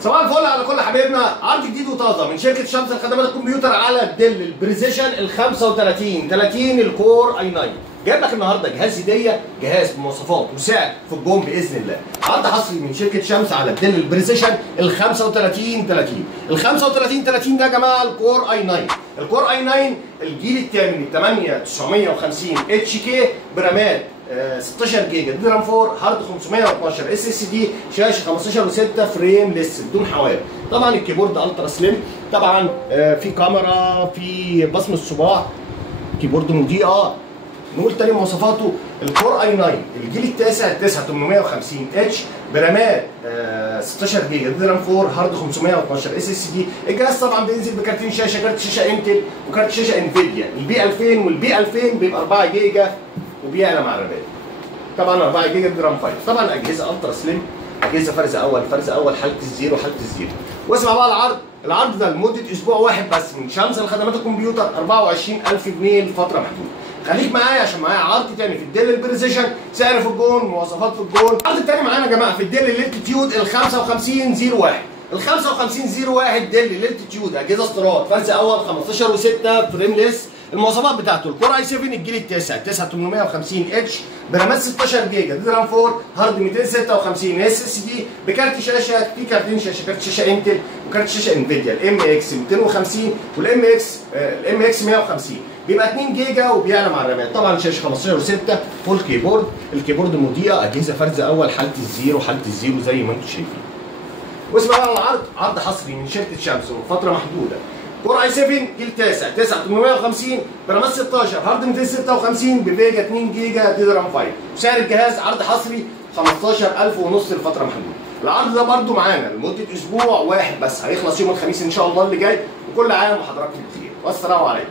صباح الفل على كل حبايبنا. عرض جديد وطازه من شركه شمس الخدمات الكمبيوتر على الديل البريسيشن ال 3530 الكور اي 9. جايب لك النهارده جهاز هديه، جهاز بمواصفات وسعر في الجون باذن الله. عرض حصري من شركه شمس على الديل البريسيشن ال 3530. ال 3530 ده يا جماعه الكور اي 9. الكور اي 9 الجيل الثامن 8950 اتش كي برامات 16 جيجا دي رام 4 هارد 512 اس اس دي، شاشه 15 و6 فريم لس بدون حواف. طبعا الكيبورد الترا سليم، طبعا في كاميرا، في بصم الصباع، كيبورد مضيء. نقول تاني مواصفاته. الكور اي 9 الجيل التاسع 9850 اتش برامات 16 جيجا دي رام 4 هارد 512 اس اس دي. الجهاز طبعا بينزل بكارتين شاشه، كارت شاشه انتل وكارت شاشه انفيديا. البي 2000 والبي 2000 بيبقى 4 جيجا وبيعلى مع الرامات. طبعا 4 جيجا دي رام 5. طبعا اجهزه الترا سليم، اجهزه فرز اول حاله الزيرو حاله الزيرو. واسمع بقى العرض ده لمده اسبوع واحد بس من شمس الخدمات الكمبيوتر 24000 جنيه لفتره محدوده. خليك معايا عشان معايا عرض تاني في الديل البريسيشن، سعر في الجون، مواصفات في الجون. العرض التاني معانا يا جماعه في الديل الالتيتيود ال 5501. ال 5501 ديل الالتيتيود اجهزه استيراد، فرز اول 15 و6 فريم ليس. المواصفات بتاعته الكور اي 7 الجيل التاسع 9850 اتش برامات 16 جيجا دي رام 4 هارد 256 اس اس دي بكارت شاشه، في كارتين شاشه، كارت شاشه انتل وكارت شاشه انفيديا الام اكس 250 والام اكس 150. بيبقى 2 جيجا وبيعلى مع الرامات. طبعا شاشه 15 و6 فول كيبورد، الكيبورد مضيئه، اجهزه فرز اول حاله الزيرو زي ما انتم شايفين. واسمع بقى العرض، عرض حصري من شركه شمس وفتره محدوده. كور اي 7 جيل تاسع 9850 برامات 16 هارد 256 بفيجا 2 جيجا دي رام 5. سعر الجهاز عرض حصري 15000 ونص لفتره محدوده. العرض ده برده معانا لمده اسبوع واحد بس، هيخلص يوم الخميس ان شاء الله اللي جاي. وكل عام وحضراتكم بخير والسلام عليكم.